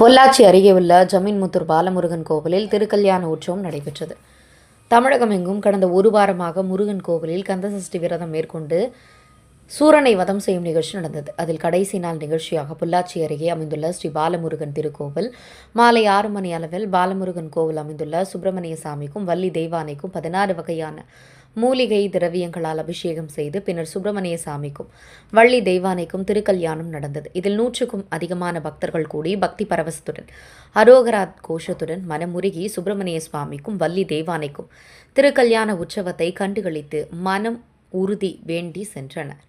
பொள்ளாச்சி அருகே உள்ள ஜமீன்முத்தூர் பாலமுருகன் கோவிலில் திருக்கல்யாண உற்சவம் நடைபெற்றது. தமிழகம் எங்கும் கடந்த ஒரு வாரமாக முருகன் கோவிலில் கந்தசஷ்டி விரதம் மேற்கொண்டு சூரனை வதம் செய்யும் நிகழ்ச்சி நடந்தது. அதில் கடைசி நாள் நிகழ்ச்சியாக பொள்ளாச்சி அருகே அமைந்துள்ள ஸ்ரீ பாலமுருகன் திருக்கோவில் மாலை 6 மணி அளவில் பாலமுருகன் கோவில் அமைந்துள்ள சுப்பிரமணிய சாமிக்கும் வள்ளி தெய்வானைக்கும் 16 வகையான மூலிகை திரவியங்களால் அபிஷேகம் செய்து பின்னர் சுப்பிரமணிய சாமிக்கும் வள்ளி தெய்வானைக்கும் திருக்கல்யாணம் நடந்தது. இதில் 100க்கும் அதிகமான பக்தர்கள் கூடி பக்தி பரவசத்துடன் அரோகரா கோஷத்துடன் மனமுருகி சுப்பிரமணிய சுவாமிக்கும் வள்ளி தெய்வானைக்கும் திருக்கல்யாண உற்சவத்தை கண்டுகளித்து மனம் உறுதி வேண்டி சென்றனர்.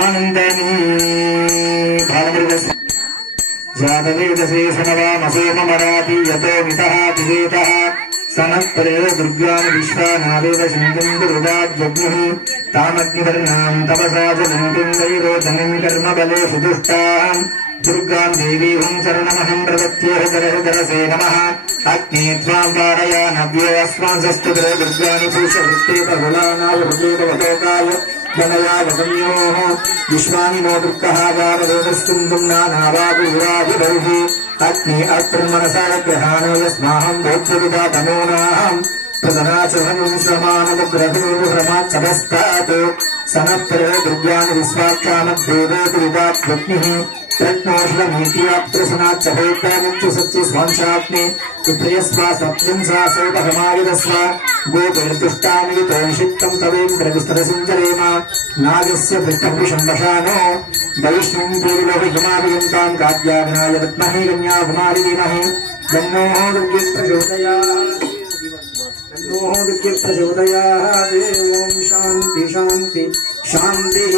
आनंदनी जातवेदसे सनवामसोमराति यतो मितः विवेतः सनत्परे दुर्गान् विश्वानावेद सिन्धुर्वाद्यग्निः तामग्निवर्णां तपसा जलन्तीं वैरोचनीं कर्मबले सुदुष्टाम् दुर्गां देवीं चरणमहं प्रदत्त्येहदरसे नमः अग्ने त्वां वारयानव्यो अस्मांसस्तुते दुर्गानि पुरुषवृत्ते बहुलानावृतेवतोकाय जनया वसंयोः विश्वानि नो दुर्गः वारवेदस्तुन्दुं नानावादिविराधिभैः अग्ने अत्रिर्मनसा ग्रहाणो यस्माहं भूत्रिविदा तमोनाहम् प्रदनाचहनुं श्रमानमुग्रहिणोर्हमात्समस्तात् सनत्परे दुर्गानि विश्वाक्षामद्देवेति विदात्वग्निः प्रज्ञोष्णमीत्याप्त्रसनाच्चभेत्तामुच्चसत्य स्वांशाग्ने विप्रयस्वा सप्तिं सा सौतहमायुधस्व गोपेर्दुष्टामिति तोषिक्तं तवेन्द्रविस्तरसिञ्चरेम नागस्य पृष्ठभृशम्बशानो वैष्णुं पूर्वहिमाभियन्तां काद्याग्नाय विद्महे कन्याकुमारी धीमहि तन्नोः दुर्गप्रचोदयात् ॐ शान्ति शान्ति शान्तिः.